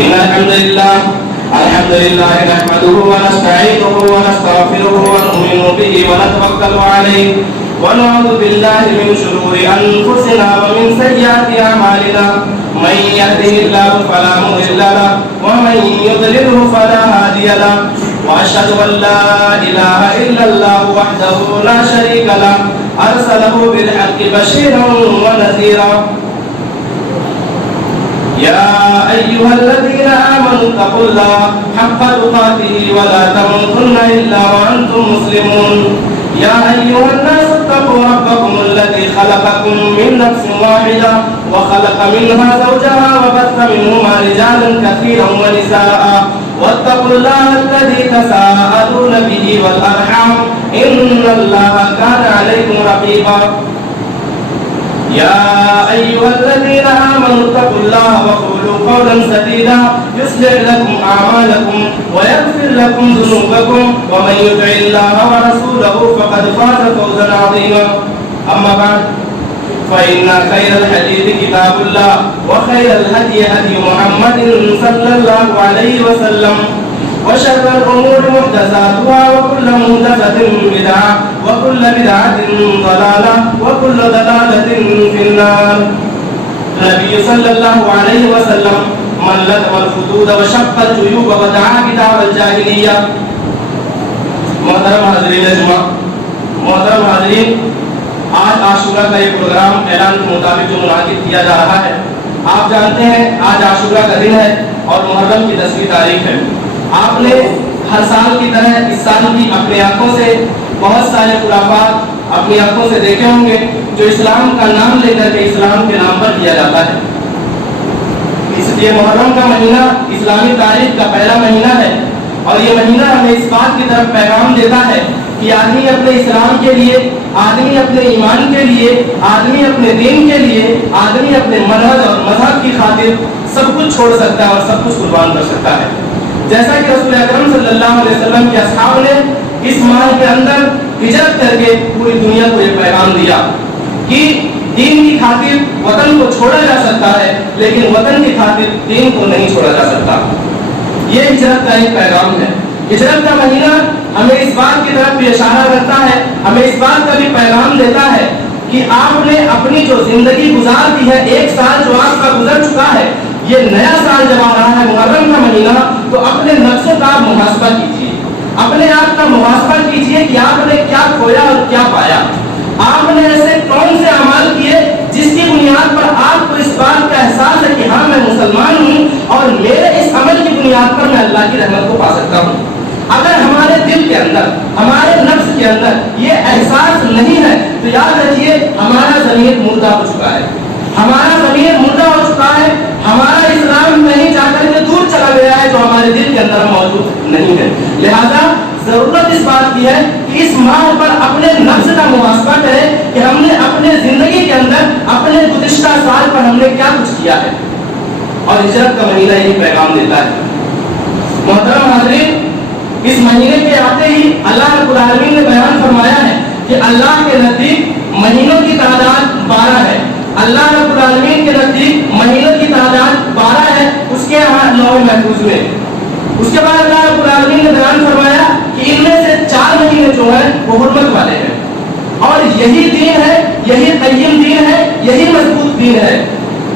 إن الحمد لله نحمده ونستعينه ونستغفره ونؤمن به ونتوكل عليه ونعوذ بالله من شرور أنفسنا ومن سيئات أعمالنا من يهده الله فلا مضل له ومن يضلله فلا هادي له وأشهد أن لا إله إلا الله وحده لا شريك له أرسله بالحق بشيرا ونذيرا يا أيها الذين آمنوا اتقوا الله حق تقاته ولا تموتن إلا وأنتم مسلمون يا أيها الناس اتقوا ربكم الذي خلقكم من نفس واحدة وخلق منها زوجها وبث منهما رجالا كثيرا ونساء واتقوا الله الذي تساءلون به والأرحام إن الله كان عليكم رقيبا يا أيها الذين آمنوا اتقوا الله وقولوا قولا سديدا يصلح لكم أعمالكم ويغفر لكم ذنوبكم ومن يطع الله ورسوله فقد فاز فوزا عظيما أما بعد فإن خير الحديث كتاب الله وخير الهدي هدي محمد صلى الله عليه وسلم وشر الأمور محدثاتها وكل محدثة بدعة وكل بدعة ضلالة وكل ضلالة في النار. النبي صلى الله عليه وسلم من لطم الخدود وشق الجيوب ودعا بدعوى الجاهلية. محترم حاضرین جمعہ، محترم حاضرین، آج عاشورہ کا یہ پروگرام اعلان کے مطابق جو منعقد کیا جا رہا ہے، آپ جانتے ہیں آج عاشورہ کا دن ہے اور محرم کی 10ویں تاریخ ہے. آپ نے ہر سال کی طرح اس سال بھی اپنی آنکھوں سے بہت سارے خرافات اپنی آنکھوں سے دیکھے ہوں گے جو اسلام کا نام لے کر کے اسلام کے نام پر کیا جاتا ہے. اس لیے محرم کا مہینہ اسلامی تاریخ کا پہلا مہینہ ہے اور یہ مہینہ ہمیں اس بات کی طرف پیغام دیتا ہے کہ آدمی اپنے اسلام کے لیے، آدمی اپنے ایمان کے لیے، آدمی اپنے دین کے لیے، آدمی اپنے منہج اور مذہب کی خاطر سب کچھ چھوڑ سکتا ہے اور سب کچھ قربان کر سکتا ہے. جیسا کہ رسول اکرم صلی اللہ علیہ وسلم کے اصحاب نے اس ماہ کے اندر ہجرت کر کے پوری دنیا کو یہ پیغام دیا کہ دین کی خاطر وطن کو چھوڑا جا سکتا ہے لیکن وطن کی خاطر دین کو نہیں چھوڑا جا سکتا. یہ ہجرت کا ایک پیغام ہے. ہجرت کا مہینہ ہمیں اس بات کی طرف بھی اشارہ کرتا ہے، ہمیں اس بات کا بھی پیغام دیتا ہے کہ آپ نے اپنی جو زندگی گزار دی ہے، ایک سال جو آپ کا گزر چکا ہے، یہ نیا سال جب آ رہا ہے محرم کا مہینہ، تو اپنے نفسوں کا محاسبہ کیجیے، اپنے آپ کا محاسبہ کیجیے کہ آپ نے کیا کھویا اور کیا پایا. آپ نے ایسے کون سے اعمال کیے جس کی بنیاد پر آپ کو اس بات کا احساس ہے کہ ہاں میں مسلمان ہوں اور میرے اس عمل کی بنیاد پر میں اللہ کی رحمت کو پا سکتا ہوں. اگر ہمارے دل کے اندر، ہمارے نفس کے اندر یہ احساس نہیں ہے تو یاد رکھیے ہمارا ضمیر مردہ ہو چکا ہے، ہمارا ضمیر مردہ ہو چکا ہے، ہمارا اسلام نہیں جا کر کے دور چلا گیا ہے جو ہمارے دل کے اندر موجود نہیں ہے. لہذا ضرورت اس بات کی ہے کہ اس ماہ پر اپنے نفس کا محاسبہ کریں کہ ہم نے اپنے زندگی کے اندر اپنے گزشتہ سال پر ہم نے کیا کچھ کیا ہے. اور ہجرت کا مہینہ یہی پیغام دیتا ہے. محترم حاضرین، اس مہینے کے آتے ہی اللہ رب العالمین نے بیان فرمایا ہے کہ اللہ کے نزدیک مہینوں کی تعداد 12 ہے. اللہ رب العالمین کے نزدیک مہینوں کی تعداد 12 ہے، اس کے یہاں لوح محفوظ میں. اس کے بعد اللہ رب العالمین نے بیان فرمایا کہ ان میں سے 4 مہینے جو ہیں وہ حرمت والے ہیں اور یہی دین ہے، یہی قیم دین ہے، یہی مضبوط دین ہے.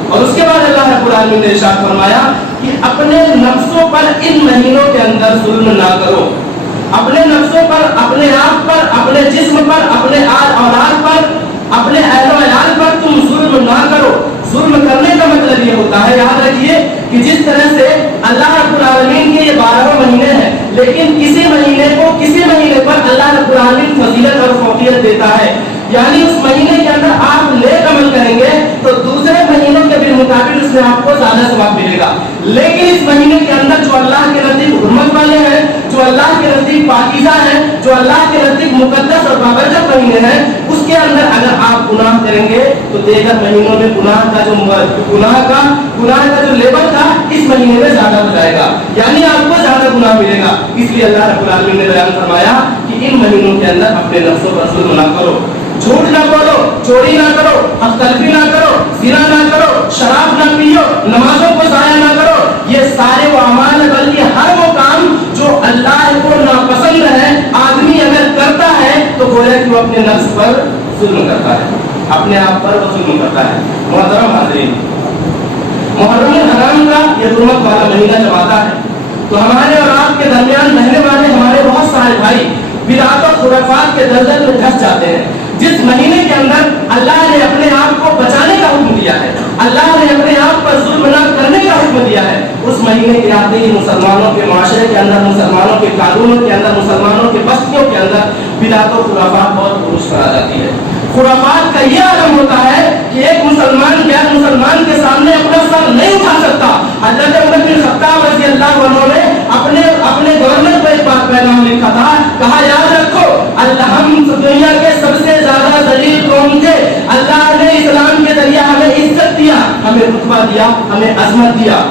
اور اس کے بعد اللہ رب العالمین نے ارشاد فرمایا کہ اپنے نفسوں پر ان مہینوں کے اندر ظلم نہ کرو. اپنے نفسوں پر، اپنے آپ پر، اپنے جسم پر، اپنے اولاد پر، اپنے اہل و عیال پر تم ظلم نہ کرو. ظلم کرنے کا مطلب یہ ہوتا ہے، یاد رکھیے کہ جس طرح سے اللہ رب العالمین کے یہ 12 مہینے ہیں لیکن کسی مہینے پر اللہ رب العالمین فضیلت اور فوقیت دیتا ہے. یعنی اس مہینے کے اندر آپ نیک عمل کریں گے تو دوسرے مہینوں کے بالمقابل اس میں آپ کو زیادہ ثواب ملے گا. لیکن اس مہینے کے اندر جو اللہ کے نزدیک حرمت والے ہیں، جو اللہ کے نزدیک پاکیزہ ہیں، جو اللہ کے نزدیک مقدس اور بابرکت مہینے ہیں، اس کے اندر اگر آپ گناہ کریں گے تو دیگر مہینوں میں گناہ کا جو لیول تھا اس مہینے میں زیادہ ہو جائے گا، یعنی آپ کو زیادہ گناہ ملے گا. اس لیے اللہ رب العالمین نے بیان فرمایا کہ ان مہینوں کے اندر اپنے نفسوں پر ظلم نہ کرو، جھوٹ نہ بولو، چوری نہ کرو، حق تلفی نہ کرو، زنا نہ کرو، شراب نہ پیو، نمازوں کو ضائع نہ کرو. یہ سارے اپنے نفس پر ظلم کرتا ہے، اپنے آپ پر وہ ظلم کرتا ہے۔ محترم حاضرین، محرم الحرام کا یہ حرمت والا مہینہ جب آتا ہے تو ہمارے اور آپ کے درمیان رہنے والے ہمارے بہت سارے بھائی بدعات و خرافات کے دلدل میں دھس جاتے ہیں۔ جس مہینے کے اندر اللہ نے اپنے آپ کو بچانے کا حکم دیا ہے، اللہ نے اپنے آپ پر ظلم نہ کرنے کا حکم دیا ہے، اس مہینے کے آتے ہی مسلمانوں کے معاشرے کے اندر، مسلمانوں کے قانونوں کے اندر، مسلمانوں کے بستیوں کے اندر بدعات و خرافات بہت عروج پر آ جاتی ہے۔ خرافات کا یہ عالم ہوتا ہے کہ ایک مسلمان غیر مسلمان کے سامنے اپنا سر نہیں اٹھا سکتا۔ حضرت عمر بن خطاب رضی اللہ عنہ نے اپنے گورنر کو ایک بات پیغام لکھا تھا، کہا یاد رکھو اللہ ہم دنیا کے سب سے زیادہ ذلیل قوم تھے، اللہ نے اسلام کے ذریعے ہمیں عزت دیا، ہمیں رتبہ دیا، ہمیں عظمت دیا،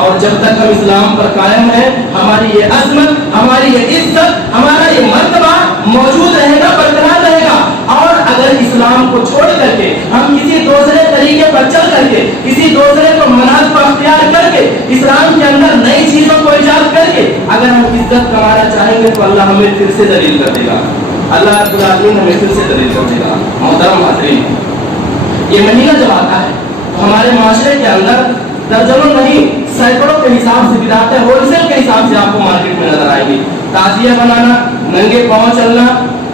اور جب تک ہم اسلام پر قائم ہیں ہماری یہ عظمت، ہماری یہ عزت، ہمارا یہ مرتبہ موجود رہے گا، برقرار رہے گا۔ اور اگر اسلام کو چھوڑ کر کے ہم کسی دوسرے طریقے پر چل کر کے، کسی دوسرے کو منحرف کو اختیار کر کے، اسلام کے اندر نئی چیزوں کو ایجاد کر کے اگر ہم عزت کمانا چاہیں گے تو اللہ ہمیں پھر سے ذلیل کر دے گا، اللہ رب العالمین ہمیں پھر سے ذلیل کر دے گا۔ محترم حاضرین، یہ مہینہ جب آتا ہے تو ہمارے معاشرے کے اندر درجنوں نہیں سینکڑوں کے حساب سے بدعتیں ہول سیل کے حساب سے آپ کو مارکیٹ میں نظر آئیں گی۔ تعزیہ بنانا، ننگے پاؤں چلنا،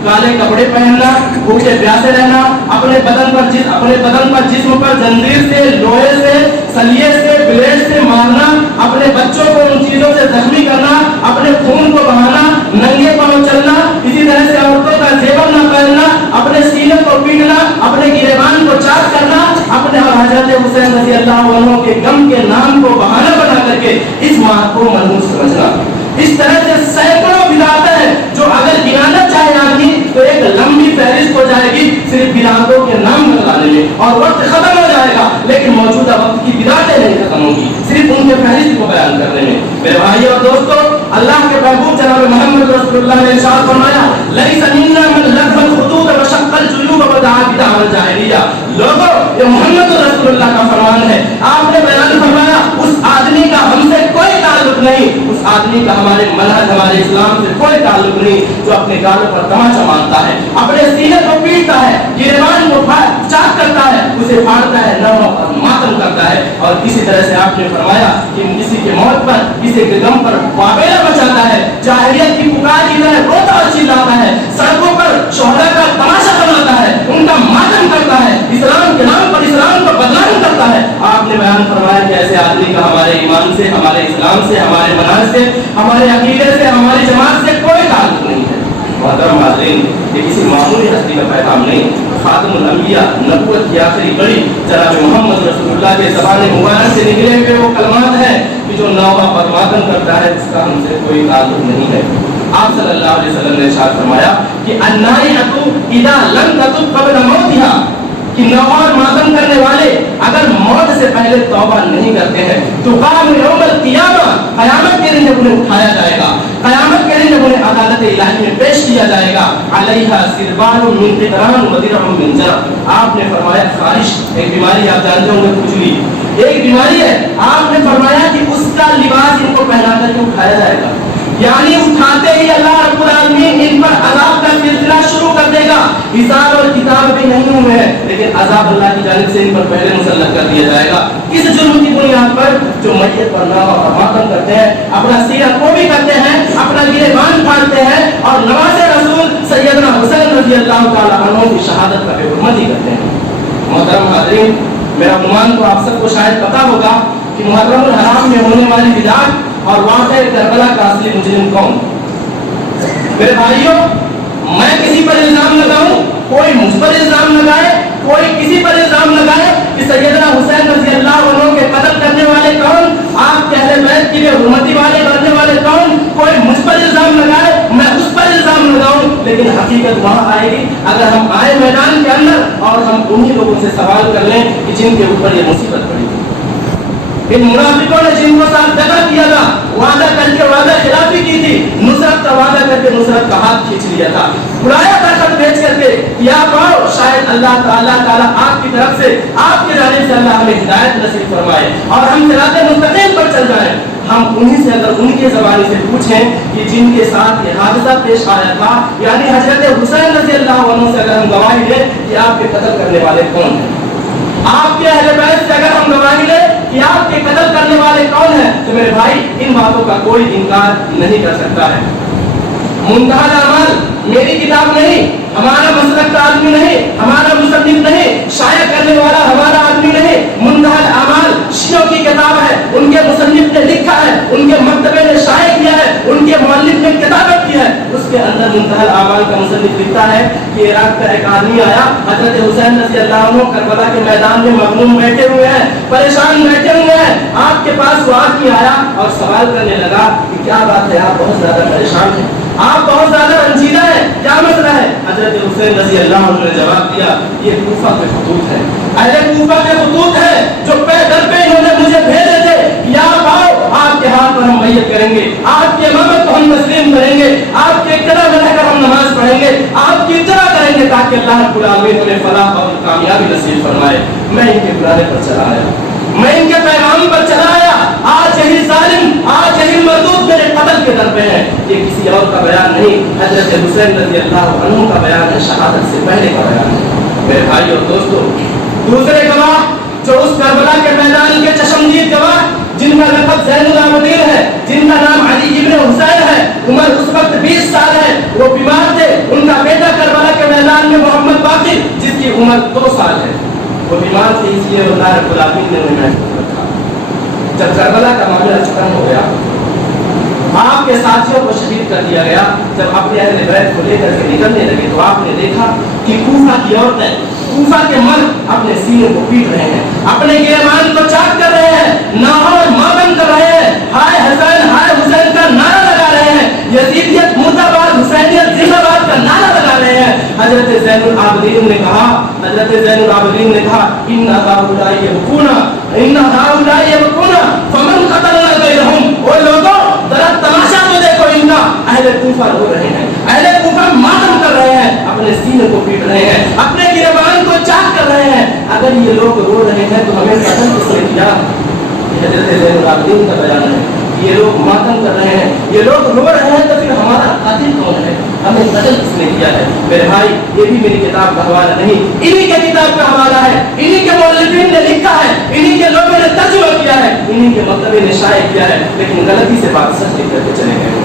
کالے کپڑے پہننا، بھوکے پیاسے رہنا، اپنے بدن پر جسم پر زنجیر سے، لوہے سے، سلیے سے، بلیڈ سے مارنا، اپنے بچوں کو ان چیزوں سے زخمی کرنا، اپنے خون کو بہانا، ننگے پاؤں چلنا، اسی طرح سے عورتوں کا زیور نہ پہننا، اپنے سینے کو پیٹنا، اپنے گریبان کو چاک کرنا، اپنے اور حضرت حسین رضی اللہ عنہ کے غم کے نام کو بہانہ بنا کر کے اس ماہ کو منحوس سمجھنا۔ اس طرح سے سینکڑوں بدعتیں ہیں جو اگر گنانا چاہے آدمی تو ایک لمبی فہرست ہو جائے گی صرف بدعتوں کے نام بتلانے میں، اور وقت ختم ہو جائے گا لیکن موجودہ وقت کی بدعتیں نہیں ختم ہوگی صرف ان کے فہرست کو بیان کرنے میں۔ میرے بھائی اور دوستو، اللہ کے محبوب جناب محمد رسول اللہ نے ارشاد فرمایا لیس منا من لغو الخطوط وشق الجیوب ودعا بدعوى الجاہلیہ۔ لوگوں، یہ محمد رسول اللہ کا فرمان ہے، آپ نے بیان فرمایا اس آدمی کا ہم سے کوئی تعلق نہیں، اس آدمی کا ہمارے منہج، ہمارے اسلام سے کوئی تعلق نہیں جو اپنے گالوں پر تماچا مانتا ہے، اپنے سینے کو پیٹتا ہے، گریبان کو چاک کرتا ہے، اسے پھاڑتا ہے، نرم اور ماتم کرتا ہے، اور اسی طرح سے آپ نے فرمایا کہ کسی کے موت پر، کسی کے غم پر واویلا مچاتا ہے، جاہلیت کی پکار کی طرح روتا اور چلاتا ہے، سڑکوں پر شہداء کا تماشا بناتا ہے، ان کا ماتم کرتا ہے، اسلام کے نام پر اسلام کو بدنام کرتا ہے۔ آپ نے بیان فرمایا کہ ایسے آدمی کا ہمارے ایمان سے، ہمارے اسلام سے، ہمارے منہج سے، ہمارے عقیدے سے، ہماری جماعت سے کوئی تعلق نہیں ہے۔ محترم حاضرین، یہ کسی معمولی ہستی کا پیغام نہیں، خاتم الانبیاء، نبوت کی آخری بڑی جناب محمد رسول اللہ کے زبان مبارک سے نکلے ہوئے وہ کلمات ہیں کہ جو نوحہ پر ماتم کرتا ہے اس کا ہم سے کوئی تعلق نہیں ہے۔ آپ صلی اللہ علیہ وسلم نے ارشاد فرمایا کہ النائحۃ اذا لم تتب قبل موتها، کہ نوحہ اور ماتم کرنے والے اگر موت سے پہلے توبہ نہیں کرتے ہیں تو قام یوم القیامہ، قیامت کے دن جب انہیں اٹھایا جائے گا، قیامت کے دن جب انہیں عدالت الہی میں پیش کیا جائے گا، علیہا سربال من قطران ودرع من جرب۔ آپ نے فرمایا خارش، ایک بیماری آپ جانتے ہوں گے، کھجلی ایک بیماری ہے، آپ نے فرمایا کہ اس کا لباس ان کو پہنا کر کے اٹھایا جائے گا، یعنی اٹھاتے ہی اللہ رب العالمین ان پر عذاب کا سلسلہ شروع کر دے گا۔ حساب اور کتاب بھی نہیں ہوئے ہیں لیکن عذاب اللہ کی جانب سے ان پر پہلے مسلط کر دیا جائے گا۔ کس جرم کی بنیاد پر؟ جو میت پر نوحہ اور ماتم کرتے ہیں، اپنا سینہ کو بھی کرتے ہیں، اپنا گریبان پھاڑتے ہیں، اور نواز رسول سیدنا حسین رضی اللہ تعالیٰ عنہ کی شہادت کا بے حرمتی کرتے ہیں۔ محترم حاضرین، میرا عنوان تو آپ سب کو شاید پتا ہوگا کہ محرم الحرام میں ہونے والی بدعات اور واقعہ کربلا کا اصلی مجرم کون؟ میرے بھائیوں، میں کسی پر الزام لگاؤں، کوئی مجھ پر الزام لگائے، کوئی کسی پر الزام لگائے کہ سیدنا حسین رضی اللہ عنہ کے قتل کرنے والے کون، آپ کے اہل بیت کی بے حرمتی والے کرنے والے کون، کوئی مجھ پر الزام لگائے، میں اس پر الزام لگاؤں، لیکن حقیقت وہاں آئے گی اگر ہم آئے میدان کے اندر اور ہم انہی لوگوں سے سوال کر لیں کہ جن کے اوپر یہ مصیبت پڑی، ان منافقوں نے جن کو ساتھ دغا کیا تھا، وعدہ کر کے وعدہ خلافی کی تھی، نصرت کا وعدہ کر کے نصرت کا ہاتھ کھینچ لیا تھا، بلایا تھا خط بھیج کر کے کہ آپ آؤ، شاید اللہ تعالیٰ آپ کی طرف سے، آپ کی جانب سے اللہ ہمیں ہدایت نصیب فرمائے اور ہم صراط مستقیم پر چل جائیں۔ ہم उन्हीं से अगर उनके ज़बानी से पूछें कि जिनके साथ ये हादसा पेश आया था, यानी हजरत हुसैन रज़ियल्लाहु अन्हु से अगर हम गवाही लें कि आपके कत्ल करने वाले कौन हैं, आपके अहले बैत से अगर हम गवाही लें कि आपके कत्ल करने वाले कौन हैं, तो मेरे भाई इन बातों का कोई इनकार नहीं कर सकता है। मुंतहल अमाल मेरी किताब नहीं, हमारा मसलक का आदमी नहीं, हमारा मुसन्निफ नहीं, शाया करने वाला हमारा आदमी नहीं। मुंतहल अमाल शियों की किताब है, उनके मुसन्निफ ने लिखा है, उनके मक्तबे ने शाया किया है, उनके मुअल्लिफ ने किताबत की है। उसके अंदर मुंतहल अमाल का मुसन्निफ लिखता है कि इराक का एक आदमी आया, हजरत हुसैन रज़ियल्लाहु अन्हु करबला के मैदान में मगलूम बैठे हुए हैं, परेशान बैठे हुए हैं। आपके पास वो आदमी आया और सवाल करने लगा कि क्या बात है, आप बहुत ज्यादा परेशान हैं, आप बहुत ज्यादा रंजीदा हैं, क्या मसला है? हजरत हुसैन रज़ियल्लाहु अन्हु ने जवाब दिया, ये कूफा के खतूत है, अहले कूफा के खतूत है, जो पैदल पे इन्होंने मुझे भेजे थे, या आओ आपके हाथ पर हम मैयत करेंगे, आपके इमामत को हम तस्लीम करेंगे, आपके इक्तदा में रहकर हम नमाज पढ़ेंगे, आपकी इत्तबा करेंगे ताकि अल्लाह रब्बुल आलमीन हमें फलाह और कामयाबी नसीब फरमाए। मैं इनके बुलाने पर चला आया, मैं इनके पैगाम पर चला आया। आज यही जालिम, आज यही मरदूद मेरे कत्ल के दर पे है। ये किसी और का बयान नहीं, हजरत हुसैन रज़ियल्लाहु अन्हु का बयान है, शहादत से पहले का बयान है। मेरे भाई और दोस्तों, दूसरे गवाह जो उस करबला के मैदान के चश्मदीद गवाह, जिनका लक़ब ज़ैनुल आबिदीन है, जिनका नाम अली इब्न हुसैन है, उम्र उस वक्त 20 साल है, वो बीमार थे। उनका बेटा करबला के मैदान में मोहम्मद बाक़िर, जिसकी उम्र 2 साल है, वो बीमार थे, इसलिए अल्लाह रब्बुल आलमीन ने उन्हें महफूज रखा। जब करबला का मामला खत्म हो गया, आपके साथियों को शहीद कर दिया गया, जब अपने अहले बैत को लेकर के निकलने लगे तो आपने देखा कि कूफा की औरतें, कूफा के मर्द अपने सीने को पीट रहे हैं, अपने गिरबान को चाक कर रहे हैं, नाहौर मातम कर रहे हैं, हाय हसैन हाय हुसैन का नारा लगा रहे हैं, यजीदियत मुर्दाबाद, हुसैनियत जिंदाबाद का नारा लगा रहे हैं। हजरत ज़ैनुल आबिदीन ने कहा, हजरत ज़ैनुल आबिदीन ने कहा, इन्ना हाउलाई यबकुना, इन्ना हाउलाई यबकुना फमन क़तलना गैरहुम। ओ लोगों, जरा तमाशा तो देखो इनका, अहले कूफा रो रहे हैं, अहले कूफा मातम कर रहे हैं, अपने सीने को पीट रहे हैं, अपने गिरबान को चाक कर रहे हैं। अगर ये लोग रो रहे हैं तो हमें कत्ल किसने किया? हजरत ज़ैनुल आबिदीन का बयान है, ये लोग मातम कर रहे हैं, ये लोग रो रहे हैं, तो फिर हमारा कातिल कौन है, हमें कत्ल किसने किया है? मेरे भाई, ये भी मेरी किताब का हवाला नहीं, इन्हीं के किताब का हवाला है, इन्हीं के मुअल्लिफीन ने लिखा है, इन्हीं के लोगों ने तर्जुमा किया है, इन्हीं के मक्तबे ने शाया किया है, लेकिन गलती से बात सच लिख करके चले गए।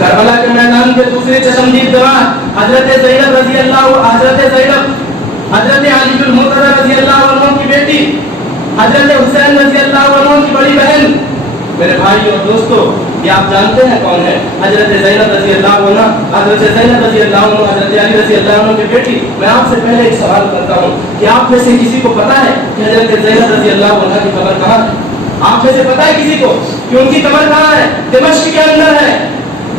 करबला के मैदान के दूसरे चश्मदीद गवाह हजरत ज़ैनब रज़ियल्लाहु, हजरत अली मुर्तज़ा रज़ियल्लाहु अन्हु की बेटी, हजरत हुसैन रज़ियल्लाहु अन्हु की बड़ी बहन। मेरे भाई और दोस्तों, ये आप जानते हैं कौन है? हजरत ज़ैनब रज़ियल्लाहु अन्हा, हजरत ज़ैनब रज़ियल्लाहु अन्हा, हजरत अली रज़ियल्लाहु अन्हु की बेटी। मैं आपसे पहले एक सवाल करता हूँ कि आप में से किसी को पता है कि हजरत ज़ैनब रज़ियल्लाहु अन्हा की कब्र कहाँ है? आप में से पता है किसी को कि उनकी कब्र कहाँ है? दिमश्क के अंदर है,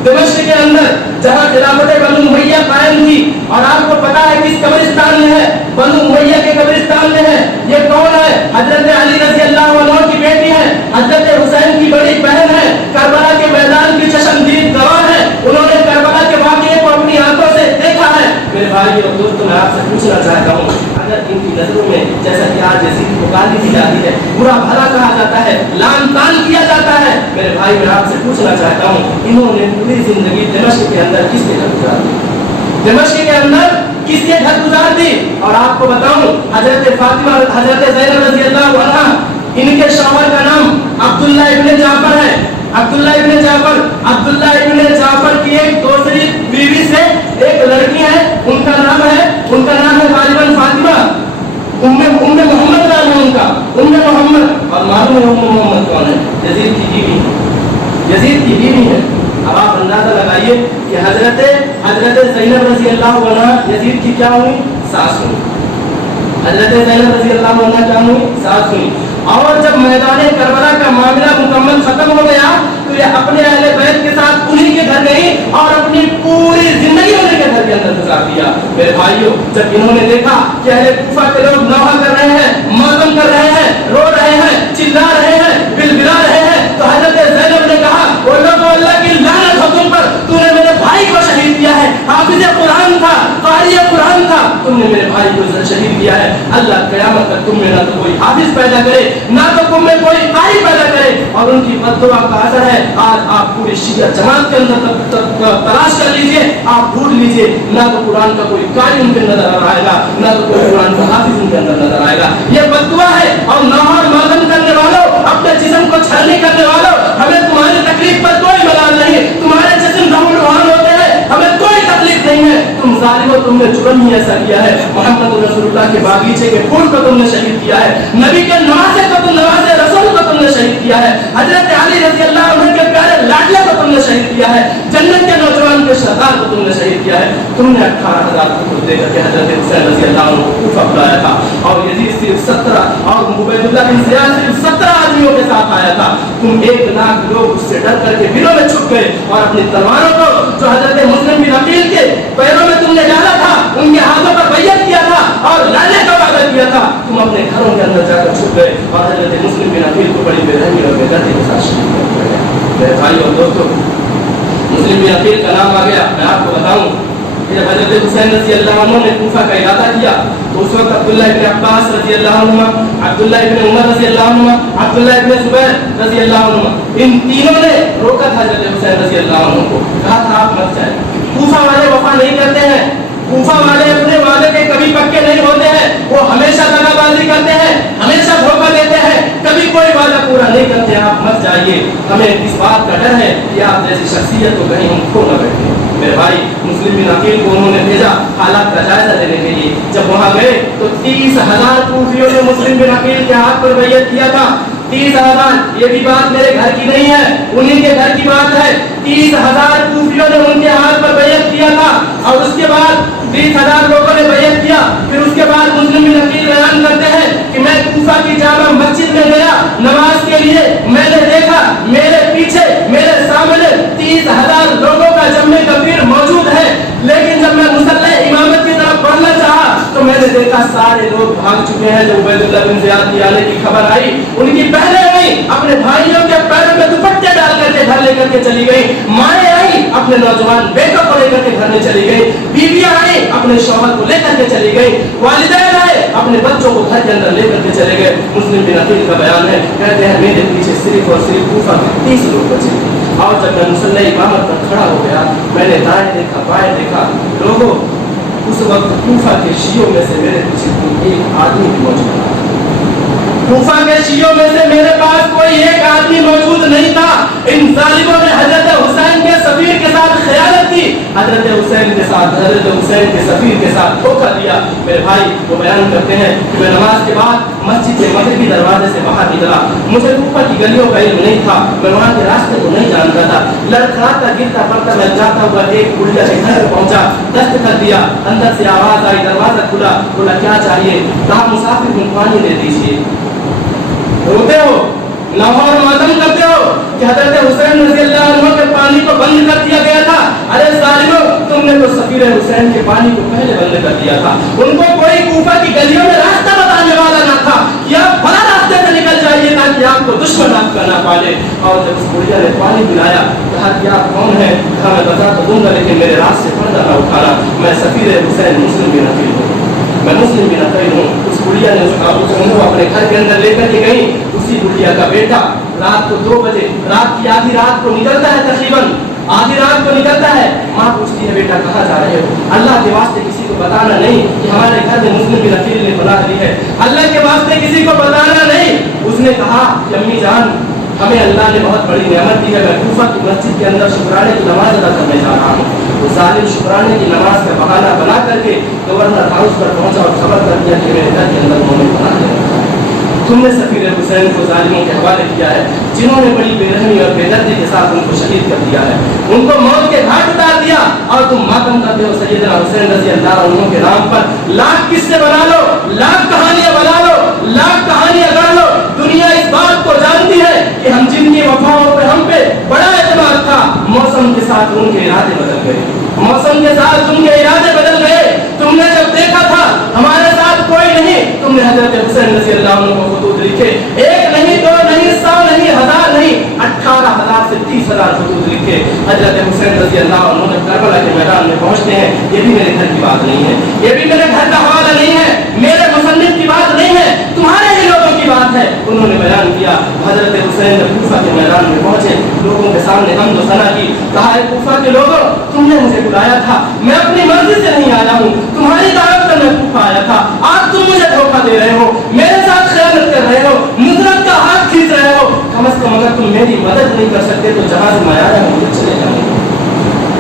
दिमश्क के अंदर, जहाँ खिलाफत बनु उमय्या कायम हुई। और आपको पता है किस कब्रिस्तान में है? बनु उमय्या के कब्रिस्तान में है। ये कौन है? हजरत अली रज़ियल्लाहु अन्हु की बेटी है, हजरत हुसैन की बड़ी बहन है, करबला के मैदान की चश्मदीद गवाह है, उन्होंने करबला के वाक़ये को अपनी आंखों से देखा है। मेरे भाई और दोस्तों, मैं आपसे पूछना चाहता हूँ, अगर इनकी नजरों में जैसा कि आज यजीद को गाली दी जाती है, बुरा भला कहा जाता है, लान तान किया जाता है, मेरे भाई मैं आपसे पूछना चाहता हूँ, इन्होंने पूरी जिंदगी दिमश्क के अंदर किसके घर गुजार दी? दिमश्क के अंदर किसके घर गुजार दी? और आपको बताऊं, हजरत फातिमा, हजरत ज़ैनब रज़ियल्लाहु अन्हा, इनके शौहर का नाम अब्दुल्ला इब्न जाफर है। अब्दुल्ला इब्न जाफर की एक दूसरी बीवी से एक लड़की है, उनका नाम है गालिबन फातिमा, उम्मे मोहम्मद नाम है उनका, उम्मे मोहम्मद। और मालूम है उम्मे मोहम्मद कौन है? यजीद की बीवी है, यजीद की बीवी है। अब आप अंदाजा लगाइए कि हजरत ज़ैनब रज़ियल्लाहु अन्हा यजीद की क्या हुई? सास हुई। हजरत ज़ैनब रज़ियल्लाहु अन्हा क्या हुई? सास हुई। और जब मैदान करबला का मामला मुकम्मल खत्म हो गया तो ये अपने अहले बैत के साथ उन्हीं के घर गई और अपनी पूरी जिंदगी उन्हीं के घर के अंदर गुजार दिया। मेरे भाइयों, जब इन्होंने देखा कि अहले कूफा के लोग नौहा कर रहे हैं, मातम कर रहे हैं, रो रहे हैं, चिल्ला रहे हैं, बिलबिला रहे हैं, तो हजरत ज़ैनब ने कहा, ओ लोगों, अल्लाह की लानत हो तुम पर, तूने मेरे भाई को शहीद किया है, हाफिज़ कुरान था, कारी कुरान था, तुमने मेरे भाई को शहीद किया है। अल्लाह क़यामत तक तुम में ना तो कोई हाफिज पैदा करे, ना तो तुम में कोई कारी पैदा करे। और उनकी की बद्दुआ का असर है। आज आप पूरी शिया जमात के अंदर तलाश कर लीजिए, आप ढूंढ लीजिए, ना तो कुरान का कोई कारी उनके नजर आएगा, ना तो कोई कुरान का हाफिज उनके अंदर नजर आएगा। ये बद्दुआ है। और नौहर मालूम करने वालों, अपने जिस्म को छलनी करने वालों, हमें तुम्हारी तकलीफ पर कोई मलाल नहीं, तुम्हारे जिस्म रहुल होते हैं, हमें कोई तकलीफ नहीं है। तुम जालिमो, तुमने जुर्म ही ऐसा किया है। मोहम्मद रसूलुल्लाह के बागीचे के फूल को तुमने शहीद किया है, नबी के नवासे को तुम नवासे रसूल को तुमने शहीद किया है, हजरत अली रज़ी अल्लाह अन्हु के प्यारे लाडले को तुमने शहीद किया है, जन्नत के नौजवान के सरदार को तुमने शहीद किया है। तुमने 18,000 को देकर के हजरत हुसैन रज़ी अल्लाह अन्हु को कूफा बुलाया था, और यजीद सिर्फ 17 और उबैदुल्लाह बिन ज़ियाद सिर्फ 17 आदमियों के साथ आया था। तुम 1 लाख लोग उससे डर करके बिलों में छुप गए और अपनी तलवारों को जो हजरत मुस्लिम बिन अकील के पैरों में तुमने डाला था, उनके हाथों पर बैयत किया था और लड़ने का वादा किया था, तुम अपने घरों के अंदर जाकर छुप गए और हजरत मुस्लिम बिन अकील को बड़ी बेरहमी और बेदर्दी के साथ शहीद कर दिया। मेरे भाई और दोस्तों, मुस्लिम बिन अकील का नाम आ गया। मैं आपको बताऊं कि जब हजरत हुसैन रज़ी अल्लाह अन्हु ने कूफा का इरादा किया तो उस वक्त अब्दुल्लाह इब्न अब्बास रज़ी अल्लाह अन्हुमा, अब्दुल्लाह इब्न उमर रज़ी अल्लाह अन्हुमा, अब्दुल्लाह इब्न जुबैर रज़ी अल्लाह अन्हुमा, इन तीनों ने रोका था हजरत हुसैन रज़ी अल्लाह अन्हु को, कहा था आप मत जाए। कूफा वाले वफा नहीं करते हैं, कूफा वाले अपने वादे के कभी पक्के नहीं होते हैं, वो हमेशा दगाबाजी करते हैं, हमेशा धोखा देते हैं, कभी कोई वादा पूरा नहीं करते। आप मत जाइए, हमें इस बात का डर है कि आप जैसी शख्सियत को कहीं हम खो न बैठे। मेरे भाई, मुस्लिम बिन अकील को उन्होंने भेजा हालात का जायजा लेने के लिए। जब वहां गए तो 30,000 कूफियों ने मुस्लिम बिन अकील के हाथ पर बैयत किया था। 30,000, ये भी बात मेरे घर की नहीं है, उन्हीं के घर की बात है। 30,000 कूफियों ने उनके हाथ पर बैयत किया था और उसके बाद 20,000 लोगों ने बैयत किया। फिर उसके बाद मुस्लिम बिन अकील बयान करते हैं कि मैं कूफा की जामा मस्जिद में गया नमाज के लिए, मैंने देखा मेरे पीछे मेरे सामने 30,000 लोगों का जम्मे कबीर मौजूद है, लेकिन जब मैं मुसल्ले इमामत की तरफ बढ़ना चाहा तो मैंने देखा सारे लोग भाग चुके हैं। जब उबैदुल्लाह बिन ज़ियाद की आने की खबर आई, उनकी बहनें आई अपने भाइयों के पैरों में दुपट्टे डाल करके घर लेकर के चली गई, माएँ आई अपने नौजवान बेटों को लेकर के घर में चली गई, बीवियां आई अपने शौहर को लेकर के चली गई, वालिदैन आए अपने बच्चों को घर के अंदर लेकर के चले गए। मुस्लिम बिन अकील का बयान है, कहते हैं मेरे पीछे सिर्फ और सिर्फ कूफा के 30 लोग बचे और जब मैं मुसल्ले इमामत पर खड़ा हो गया, मैंने दाएं देखा बाएं देखा, लोगों उस वक्त कूफा के शियों में से मेरे पीछे कोई एक आदमी भी मौजूद था। कूफा के शियों में से मेरे पास कोई एक आदमी मौजूद नहीं था। इन जालिमों ने हजरत हुसैन के सफीर के साथ खयानत की, हजरत हुसैन के साथ, हजरत हुसैन के सफीर के साथ धोखा दिया। मेरे भाई वो बयान करते हैं कि मैं नमाज के बाद मस्जिद के मगरिबी दरवाजे से बाहर निकला, मुझे कूफा की गलियों का इल्म नहीं था, मैं वहाँ के रास्ते को नहीं जानता था। लड़खड़ाता गिरता पड़ता मैं जाता हुआ एक बुढ़िया के घर पहुंचा, दस्तक कर दिया, अंदर से आवाज आई, दरवाजा खुला, बोला क्या चाहिए? कहा मुसाफिर को पानी दे दीजिए। रोते हो, लाहौर मातम करते हो कि हजरत हुसैन रज़ी अल्लाह अन्हु के पानी को बंद कर दिया गया था। अरे जालिमों, तुमने तो सफीर हुसैन के पानी को पहले बंद कर दिया था। उनको कोई कूफा की गलियों में रास्ता बताने वाला ना था कि आप बड़ा रास्ते से निकल जाइए ताकि आपको दुश्मन आपका ना पाले। और जब उस बुढ़िया ने पानी पिलाया, कहा कि आप कौन है? कहा मैं बता तो दूंगा, लेकिन मेरे रात से पर्दा ना उठाना, मैं सफीर हुसैन मुस्लिम बिन अकील हूँ, मैं मुस्लिम बिन अकील हूँ। उस बुढ़िया ने उनको अपने घर के अंदर लेकर के गई। उसी बुढ़िया का बेटा रात को 2 बजे, रात की आधी रात को निकलता है, तकरीबन आधी रात को निकलता है। माँ पूछती है बेटा कहाँ जा रहे हो? अल्लाह के वास्ते किसी को बताना नहीं कि हमारे घर में मुस्लिम बिन अकील ने बना दी है, अल्लाह के वास्ते किसी को बताना नहीं। उसने कहा कि अम्मी जान, हमें अल्लाह ने बहुत बड़ी नेमत दी है, मैं कूफा की मस्जिद के अंदर शुक्राने की नमाज अदा करने जा रहा हूँ। तो जालिम शुक्राने की नमाज का बहाना बना करके गवर्नर हाउस पर पहुंचा और खबर कर दिया कि मेरे घर के अंदर उन्होंने बना दिया। तुमने सफीर हुसैन को जालिमों के हवाले किया है, जिन्होंने बड़ी बेरहमी और बेदर्दी के साथ उनको शहीद कर दिया है, उनको मौत के घाट उतार दिया, और तुम मातम करते हो सैयदना हुसैन रज़ी अल्लाह अन्हु के नाम पर। लाख किस्से बना लो, लाख कहानियां बना लो, लाख कहानियां गढ़ लो, दुनिया इस बात को जानती है कि हम जिनकी वफाओं पे हम पे बड़ा एतमाद था, मौसम के साथ उनके इरादे बदल गए, मौसम के साथ उनके इरादे बदल गए। तुमने जब देखा था हमारे साथ कोई नहीं, तुमने हजरत हुसैन रज़ी अल्लाह अन्हु को खतूत लिखे, 1 नहीं 2 नहीं 100 नहीं 1000 नहीं 18,000 से 30,000 खतूत लिखे। हजरत हुसैन रज़ी अल्लाह अन्हु ने करबला के मैदान में पहुंचते हैं। ये भी मेरे घर की बात नहीं है, ये भी मेरे घर का हवाला नहीं है, मेरे मुसन्निफ की बात नहीं है, तुम्हारे ही लोगों की बात है। उन्होंने बयान किया हजरत हुसैन जब कूफा के मैदान में पहुंचे, लोगों के सामने हमद सना की, कहा है कूफा के लोगों, तुमने मुझे बुलाया था, मैं अपनी मर्जी से नहीं आया हूँ, तुम्हारी दावत पर मैं कूफा आया था, आज तुम मुझे धोखा दे रहे हो, मेरे साथ खयानत कर रहे हो, नुसरत का हाथ खींच रहे हो, कम से कम अगर तुम मेरी मदद नहीं कर सकते तो जहां से मैं आया हूँ चले जाऊंगा।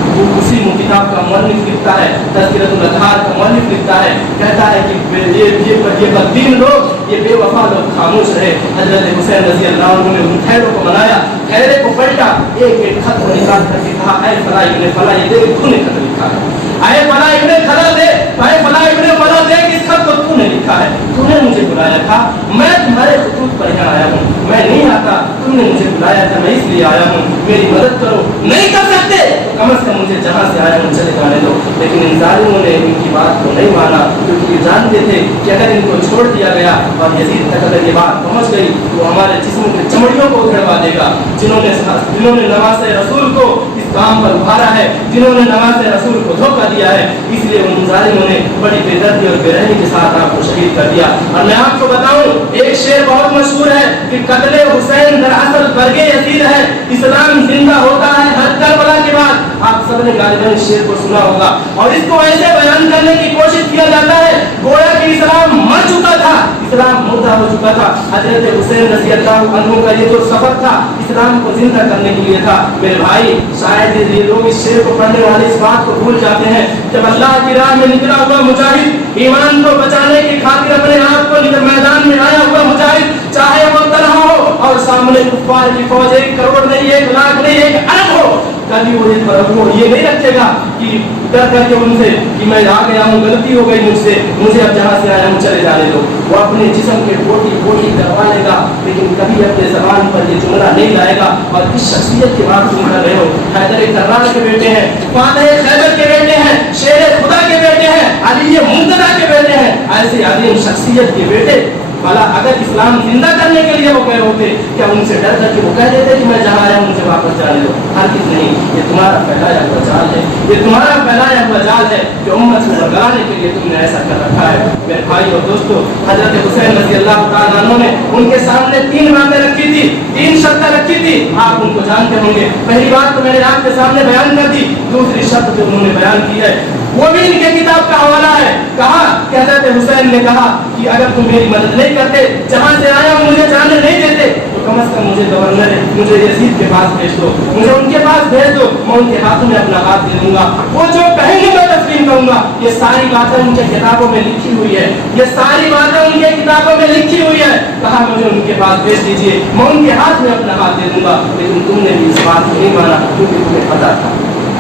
वो उसी किताब का मुअल्लिफ लिखता है, तज़किरतुल अज़हार का मुअल्लिफ लिखता है, कहता है कि ये बददीन लोग, ये बेवफा लोग खामोश रहे। हजरत हुसैन रज़ी अल्लाह अन्हु ने उन खैरों को मनाया, खैरे को पलटा, एक एक खत को निकाल करके कहा, ऐ फला इब्ने फला, ये देख तूने खत लिखा है, ऐ फला इब्ने फला दे, ऐ फला इब्ने फला दे, इस खत को तूने लिखा है, तूने मुझे बुलाया था, मैं तुम्हारे खतूत पर यहाँ आया हूँ, मैं नहीं आता, तुमने मुझे बुलाया था, मैं इसलिए आया हूँ, मेरी मदद करो, नहीं कर सकते कम से कम मुझे जहाँ से आया हूँ चले जाने दो। लेकिन इन जालिमों ने इनकी बात को नहीं माना, क्योंकि ये जानते थे कि अगर इनको छोड़ दिया गया और यजीद तक अगर ये बात पहुँच गई तो हमारे जिस्म की चमड़ियों को उधड़वा देगा। जिन्होंने नवासे रसूल को इस काम पर उभारा है, जिन्होंने नवासे रसूल को धोखा दिया है, इसलिए उन जालिमों ने बड़ी बेदर्दी और बेरहमी के साथ आपको शहीद कर दिया। और मैं आपको बताऊं, एक शेर बहुत मशहूर है कि कत्ले हुसैन दरअसल बरगे यजीद है, इस्लाम जिंदा होता है हर करबला के बाद। आप सबने गालिबन शेर को सुना होगा, और इसको ऐसे बयान करने की कोशिश किया जाता है गोया कि इस्लाम मर चुका था, इस्लाम मुर्दा हो चुका था। हजरत हुसैन रज़ी अल्लाह अन्हु का ये जो सफर था इस्लाम को जिंदा करने के लिए था। मेरे भाई, शायद ये लोग इस शेर को पढ़ने वाले इस बात को भूल जाते हैं, जब अल्लाह की राह में निकला हुआ मुजाहिद, ईमान को बचाने की खातिर अपने आप को मैदान में आया हुआ मुजाहिद, चाहे वो तन्हा हो और सामने कुफ्फार की फौज 1 करोड़ नहीं, 1 लाख नहीं, 1 अरब हो, कभी वो ये नहीं रखेगा कि डर करके उनसे कि मैं आ गया हूँ, गलती हो गई मुझसे, मुझे अब जहाँ से आया हूँ चले जाने दो। वो अपने जिस्म के बोटी करवा लेगा, लेकिन कभी अपने ज़बान पर ये जुमला नहीं लाएगा। और इस शख्सियत की बात तुम कर रहे हो, हैदर कर्रार के बेटे हैं, फातह खैबर के बेटे हैं, शेर खुदा के बेटे हैं, अली मुर्तज़ा के बेटे हैं, ऐसे अजीम शख्सियत के बेटे भला अगर इस्लाम जिंदा करने के लिए वो गए होते, क्या उनसे डर करके वो कह देते कि मैं जहाँ आया हूँ मुझे वापस जाने दो? हरगिज़ नहीं। ये तुम्हारा फैलाया हुआ जाल है, ये तुम्हारा फैलाया हुआ जाल है कि उम्मत को भगाने के लिए तुमने ऐसा कर रखा है। मेरे भाई और दोस्तों, हजरत हुसैन रज़ी अल्लाह तआला अन्हु ने उनके सामने 3 बातें रखी थी, 3 शर्तें रखी थी, आप उनको जानते होंगे। पहली बात तो मैंने आपके सामने बयान कर दी, दूसरी शर्त जो उन्होंने बयान की है वो भी इनके किताब का हवाला है। कहा कि हज़रत हुसैन ने कहा कि अगर तुम मेरी मदद नहीं करते, जहाँ से आया हूँ मुझे जाने नहीं देते, तो कम से कम मुझे गवर्नर, मुझे यजीद के पास भेज दो, मुझे उनके पास भेज दो, मैं उनके हाथों में अपना हाथ दे दूंगा, वो जो कहेंगे मैं तस्लीम करूंगा। ये सारी बातें उनके किताबों में लिखी हुई है, ये सारी बातें उनके किताबों में लिखी हुई है। कहा मुझे उनके पास भेज दीजिए, मैं उनके हाथ में अपना हाथ दे दूंगा। लेकिन तुमने भी इस बात को नहीं माना, क्योंकि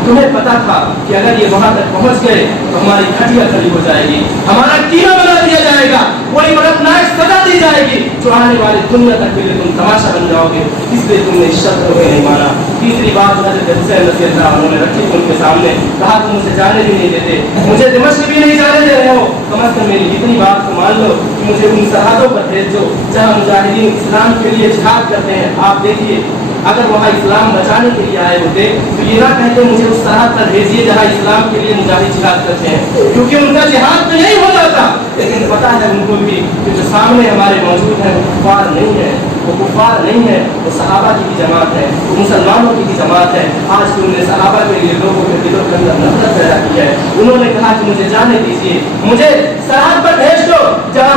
तुम्हें पता था कि अगर ये वहां तक पहुंच गए तो हमारी खटिया खड़ी हो जाएगी, हमारा कीमा बना दिया जाएगा, कोई बड़नाक सजा दी जाएगी, जो आने वाली दुनिया तक के लिए तुम तमाशा बन जाओगे। इसलिए तुमने इस शर्त को नहीं माना। तीसरी बात हज़रत हुसैन रज़ी अल्लाह अन्हु ने रखी उनके सामने, कहा तुम मुझे जाने भी नहीं देते, मुझे दिमश्क भी नहीं जाने दे रहे हो, कम से कम मेरी इतनी बात को मान लो कि मुझे उन सरहदों पर भेज दो जहाँ मुजाहिदीन इस्लाम के लिए जिहाद करते हैं। आप देखिए, अगर वहाँ इस्लाम बचाने के लिए आए होते तो ये ना कहते मुझे उस सरहद पर भेजिए जहाँ इस्लाम के लिए मुजाहिद जिहाद करते हैं, क्योंकि उनका जिहाद तो नहीं हो जाता। लेकिन पता है उनको भी कि जो सामने हमारे मौजूद हैं वो कुफ्फार नहीं है, वो कुफ्फार नहीं है, वो सहाबा की जमात है, वो मुसलमानों की जमात है। आज तुमने सहाबा के लिए लोगों के दिलों के अंदर नफरत पैदा की है। उन्होंने कहा कि मुझे जाने दीजिए, मुझे सरहद पर भेज दो जहाँ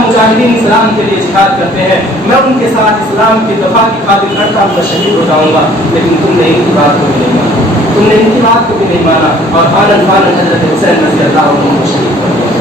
मुजाहिदीन इस्लाम के लिए जिहाद करते हैं, मैं उनके साथ इस्लाम की दफा की खातिर लड़ता हुआ शहीद हो जाऊंगा। लेकिन तुमने इनकी बात को भी नहीं माना, तुमने इनकी बात को भी नहीं माना और आनंद फानन हज़रत हुसैन रज़ी अल्लाह अन्हु को शहीद कर दिया।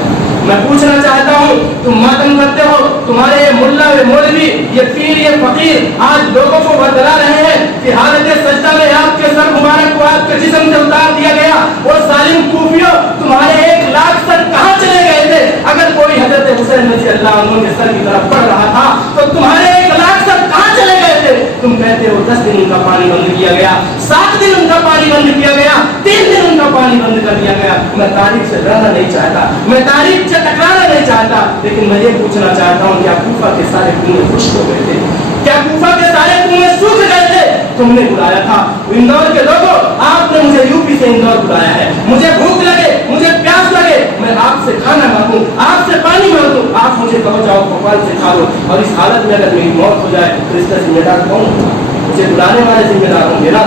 मैं पूछना चाहता हूँ, तुम मातम करते हो, तुम्हारे ये मुल्ला, ये मौलवी, ये पीर, ये फकीर आज लोगों को बतला रहे हैं कि हालत सजदा में आपके सर मुबारक को आपके जिस्म से उतार दिया गया। और जालिम कूफियों, तुम्हारे 1 लाख सर कहाँ चले गए थे? अगर कोई हज़रत हुसैन रज़ी अल्लाह अन्हु के सर की तरफ पढ़ रहा था तो तुम्हारे 1 लाख सर कहाँ चले गए थे? तुम कहते हो 10 दिन उनका पानी बंद किया गया, 7 दिन उनका पानी बंद किया गया, 3 दिन उनका पानी बंद कर दिया गया। मैं तारीख से लड़ना नहीं चाहता, मैं तारीख से टकराना नहीं चाहता, लेकिन मैं ये पूछना चाहता हूँ क्या कूफा के सारे कुएं खुश्क हो गए थे? क्या कूफा के सारे कुएं सूख गए थे? तुमने बुलाया था इंदौर के लोगों, आपने मुझे यूपी से इंदौर बुलाया है, मुझे भूख लगे, मुझे प्यास लगे, मैं आपसे खाना मांगूं, आपसे पानी मांगूं, आप मुझे कहो जाओ भोपाल से खा लो, और इस हालत में अगर मेरी मौत हो जाए तो इसका जिम्मेदार कौन होगा? मुझे बुलाने वाले जिम्मेदार होंगे ना,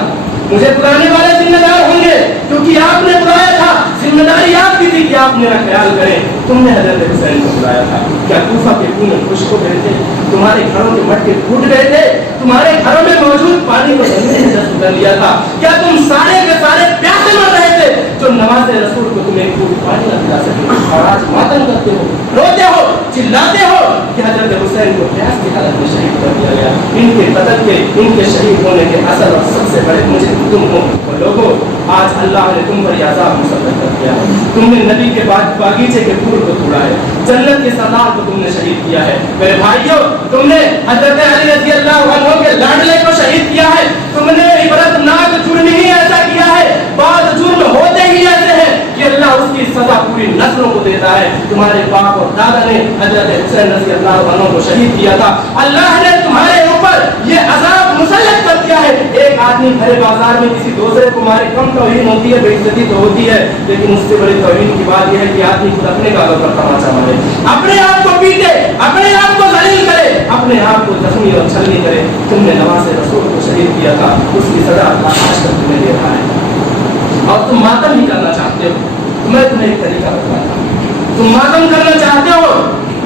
मुझे बुलाने वाले जिम्मेदार होंगे, क्योंकि आपने बुलाया था, जिम्मेदारी आपकी थी कि आप मेरा ख्याल करें। तुमने हजरत हुसैन को बुलाया था, क्या कूफा के कुएं खुश हो गए थे? तुम्हारे घरों के मटके फूट गए थे? तुम्हारे घरों में मौजूद पानी को जस्ट कर लिया था? क्या तुम सारे के सारे प्यासे मर रहे थे जो नवाज़े रसूल को तुम एक फूट पानी न पिला सके? और आज मातम करते हो, रोते हो, चिल्लाते हो कि हजरत हुसैन को प्यास की हालत में शहीद कर दिया गया। इनके कत्ल के, इनके शहीद होने के असल और सबसे बड़े मुझे तुम हो। और लोगों, आज अल्लाह ने तुम पर अज़ाब मुसल्लत कर दिया है। तुमने नबी के बागीचे के फूल को तोड़ा है, जन्नत के सरदार को तुमने शहीद किया है। मेरे भाइयों, तुमने हजरत अली रज़ी अल्लाह अन्हु के लाडले को शहीद किया है। तुमने इबरतनाक जुर्म ही ऐसा किया है, बाद जुर्म होते ही ऐसे हैं कि अल्लाह उसकी सजा पूरी नस्लों को देता है। तुम्हारे बाप और दादा ने हजरत हुसैन रज़ी अल्लाह अन्हु को शहीद किया था। अल्लाह ने तुम्हारे ऊपर ये अज़ाब मुसल्लत कर दिया है। एक आदमी भरे बाजार में किसी दूसरे को मारे, कम तौहीन होती है, बेइज्जती तो होती है, लेकिन उससे बड़ी तौहीन की बात यह है कि आदमी खुद अपने गालों पर तमाचा मारे, अपने आप को पीटे, अपने आप को जलील करे, अपने आप को जख्मी और छलनी करे। तुमने नवाज़े रसूल को शहीद किया था, उसकी सजा अल्लाह आज तक तुम्हें दे रहा है और तुम मातम ही करना चाहते हो। मैं तुम्हें एक तरीका बताता हूँ। तुम मातम करना चाहते हो,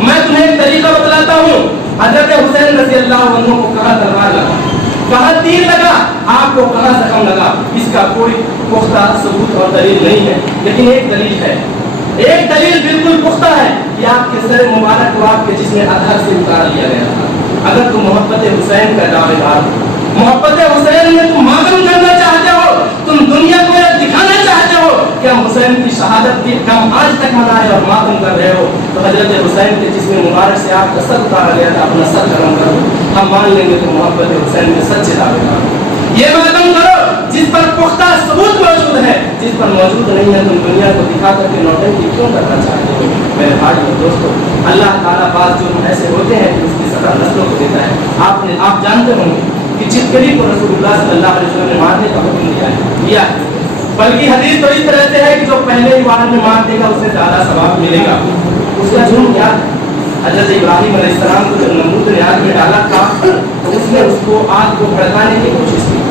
मैं तुम्हें एक तरीका बतलाता हूँ। हजरत हुसैन रज़ी अल्लाह अन्हु को कहाँ तलवार लगा, कहाँ तीर लगा, आपको कहाँ जख्म लगा, इसका कोई पुख्ता सबूत और दलील नहीं है। लेकिन एक दलील है, एक दलील बिल्कुल पुख्ता है कि आपके सर मुबारक को आपके जिस्म अतहर से उतार लिया गया था। अगर तुम मोहब्बत हुसैन का दावेदार हो, मोहब्बत हुसैन में तुम मातम करना चाहते हो, तुम दुनिया को यह दिखाना चाहते हो कि हम हुसैन की शहादत की हम आज तक मनाए और मातम कर रहे हो, तो हजरत हुसैन के जिस्म मुबारक से आपका सर उतारा गया था, अपना सर कलम करो, हम मान लेंगे तो मोहब्बत हुसैन में सच्चे दावेदार हो। ये मातम करो जिस पर पुख्ता सबूत मौजूद है, जिस पर मौजूद नहीं है तुम दुनिया को दिखा करके नौटंकी क्यों करना चाहते हो? मेरे भाई और दोस्तों, अल्लाह ताला बात जो ऐसे होते हैं कि उसकी सजा नस्लों को देता है। आप जानते होंगे कि चितकली को रसूलुल्लाह सल्लल्लाहु अलैहि वसल्लम ने मारने का हुक्म दिया है, बल्कि हदीस तो इस तरह से है कि जो पहले ही वार में मार देगा उसे ज्यादा सवाब मिलेगा। उसका जुर्म क्या है? हजरत इब्राहिम अलैहिस्सलाम को जब नमरूद ने आग में डाला था तो उसने उसको आग को भड़काने की कोशिश की।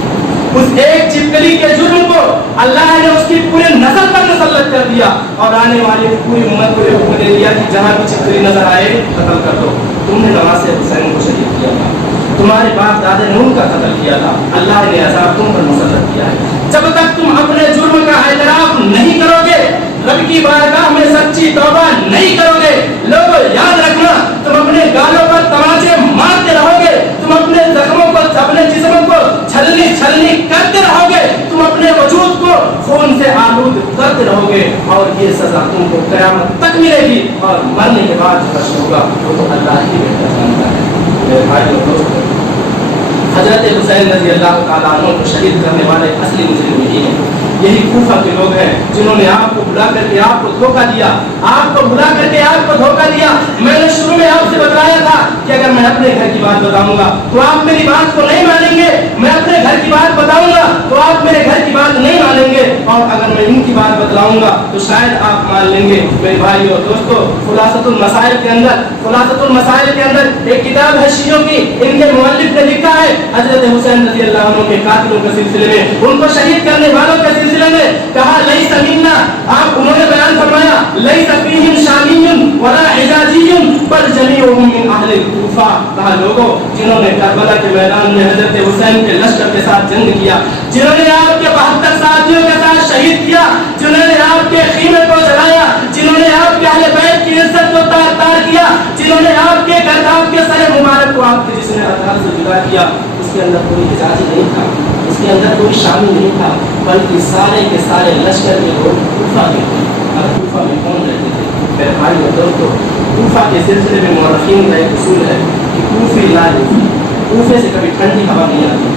उस एक चिपकली के जुर्म को अल्लाह ने उसकी पूरे नस्ल पर मुसल्लत कर दिया और आने वाली पूरी उम्मत को हुक्म दे दिया कि जहाँ भी चिपकली नजर आए कत्ल कर दो। तुमने नवाज़े हुसैन को शहीद किया था, तुम्हारे बाप दादे ने उनका कत्ल किया था, अल्लाह ने अज़ाब तुम पर मुसल्लत किया है। जब तक तुम अपने जुर्म का एतराफ नहीं करोगे, रब की बारगाह में सच्ची तौबा नहीं करोगे, लोगों याद रखना, तुम अपने गालों पर तमाचे मारते रहोगे, तुम अपने जख्मों को, अपने जिस्मों को छलनी छलनी करते रहोगे, तुम अपने वजूद को खून से आलूद करते रहोगे और ये सजा तुमको क़यामत तक मिलेगी और मरने के बाद जो कष्ट होगा वो तो अल्लाह ही बेहतर जानता है। मेरे भाई और दोस्तों, हजरत हुसैन रज़ी अल्लाह ताला अन्हु को शहीद करने वाले असली मुजरिम यही हैं, यही कूफा के लोग हैं जिन्होंने आपको बुला करके आपको धोखा दिया, आपको बुला करके आपको धोखा दिया। मैंने शुरू में आपसे बताया था कि अगर मैं अपने घर की बात बताऊंगा तो आप मेरी बात को नहीं मानेंगे, मैं अपने घर की बात बताऊंगा तो आप मेरे घर की बात नहीं मानेंगे, और अगर मैं इनकी बात बतलाऊंगा तो शायद आप मान लेंगे। मेरे भाई और दोस्तों, खुलासतुल मसाइल के अंदर एक किताब है शियों की, इनके मुअल्लिफ ने लिखा है हजरत हुसैन रज़ी अल्लाह अन्हु के कातिलों के सिलसिले में, उनको शहीद करने वालों के सिलसिले में कहा लई समीना, आप उन्होंने बयान फरमाया लई सफीहिम शामियुन वला हिजाजियुन बल जमीउहुम मिन अहले कूफा। कहा लोगों जिन्होंने करबला के मैदान में हजरत हुसैन के लश्कर के साथ जंग किया, जिन्होंने आपके 72 साथियों के साथ शहीद किया, जिन्होंने आपके खीमे को जलाया, जिन्होंने आपके अहले बैत की इज्जत को तार-तार किया, जिन्होंने आपके गर्दाव के सर मुबारक को आपके जिस्म अतहर से जुदा किया, उसके अंदर कोई हिजाजी नहीं था, उसके अंदर कोई शामिल नहीं था, बल्कि सारे के सारे लश्कर के लोग कूफा के थे। और कूफा में कौन रहते थे? मेरे भाई और दोस्तों, कूफा के सिलसिले में मुअर्रिखीन का एक उसूल है कि कूफी ला लूफी, कूफे से कभी ठंडी हवा नहीं आती,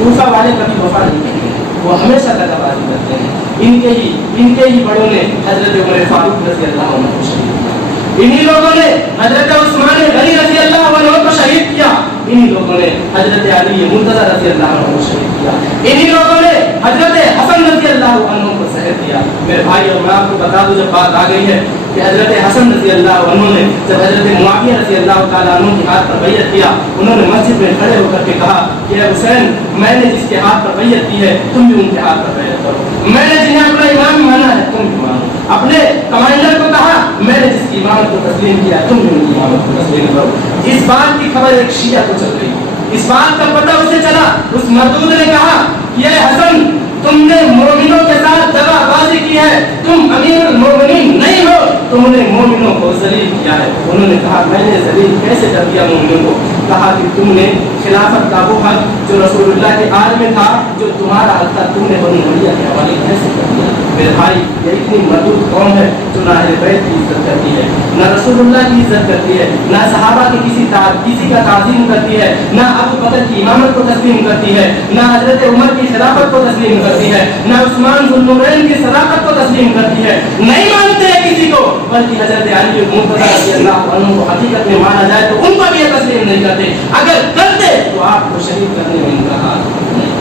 कूफा वाले कभी वफा नहीं करते, वो हमेशा दगाबाजी करते हैं। इनके ही बड़ों ने हजरत उमर फारूक रज़ी अल्लाह अन्हु को शहीद किया, इन्हीं लोगों ने हजरत उस्मान गनी रज़ी अल्लाह अन्हु को शहीद किया, इन्हीं लोगों ने हजरत अली मुर्तज़ा रज़ी अल्लाह अन्हु को शहीद किया, इन्हीं लोगों ने हजरत हसन रज़ी अल्लाह अन्हु को शहीद किया। میرے بھائی اور میں آپ کو بتا دوں جب بات آ گئی ہے کہ حضرت حسن رضی اللہ عنہ نے جب حضرت معاویہ رضی اللہ تعالیٰ عنہ کے ہاتھ پر بیعت کیا، انہوں نے مسجد میں کھڑے ہو کر کے کہا کہ اے حسین، میں نے جس کے ہاتھ پر بیعت کی ہے تم بھی ان کے ہاتھ پر بیعت کرو، میں نے جنہیں اپنا امام مانا ہے تم بھی مانو، اپنے کمانڈر کو کہا میں نے جس کی امامت کو تسلیم کیا تم بھی ان کی امامت کو تسلیم کرو۔ اس بات کی خبر ایک شیعہ کو چل گئی، اس بات کا پتہ اسے چلا، اس مردود نے کہا کہ اے حسن، تم نے مومنوں کے ساتھ دغا بازی کی ہے، تم امیر المومنین نہیں ہو، تم نے مومنوں کو ذلیل کیا ہے۔ انہوں نے کہا میں نے ذلیل کیسے کر دیا مومنوں کو؟ کہا کہ تم نے خلافت کا وہ حق جو رسول اللہ کے آل میں تھا، جو تمہارا حق تھا، تم نے بنو امیہ کے حوالے کیسے کر دیا؟ میرے بھائی، یہ اتنی مردود قوم ہے جو نہ اہل بیت کی عزت کرتی ہے، نہ رسول اللہ کی عزت کرتی ہے، نہ صحابہ کی کسی کا تعظیم کرتی ہے، نہ ابو بکر کی امامت کو تسلیم کرتی ہے، نہ حضرت عمر کی خلافت کو تسلیم کرتی ہے، نہ عثمان ذو النورین کی صداقت کو تسلیم کرتی ہے، نہیں مانتے کسی کو، بلکہ حضرت علی مرتضیٰ رضی اللہ عنہ کو حقیقت میں مانا جائے تو ان کو بھی یہ تسلیم نہیں کرتے، اگر کرتے تو آپ کو شہید کرنے میں ان کا ہاتھ نہیں۔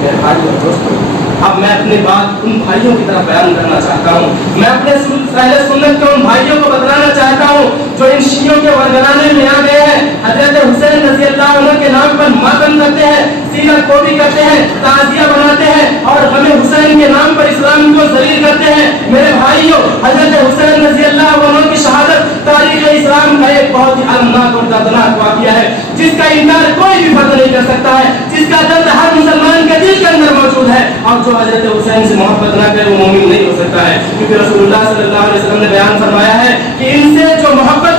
میرے بھائی اور دوستوں، اب میں اپنی بات ان بھائیوں کی طرف بیان کرنا چاہتا ہوں، میں اپنے اہل سنت کے ان بھائیوں کو بتلانا چاہتا ہوں جو ان شیعوں کے ورگلانے میں آ گئے ہیں، حضرت حسین رضی اللہ عنہ کے نام پر ماتم کرتے ہیں، سیرت کوبی کرتے ہیں، تعزیہ بناتے ہیں اور غم حسین کے نام پر اسلام کو ذلیل کرتے ہیں۔ میرے بھائیوں، حضرت حسین رضی اللہ عنہ کی شہادت تاریخ اسلام کا ایک بہت ہی المناک اور دردناک واقعہ ہے، جس کا انکار کوئی بھی فرد نہیں کر سکتا ہے، جس کا درد ہر مسلمان کے دل کے اندر موجود ہے، اور جو حضرت حسین سے محبت نہ کرے وہ مومن نہیں ہو سکتا ہے، کیونکہ رسول اللہ صلی اللہ علیہ وسلم نے بیان فرمایا ہے کہ ان سے جو محبت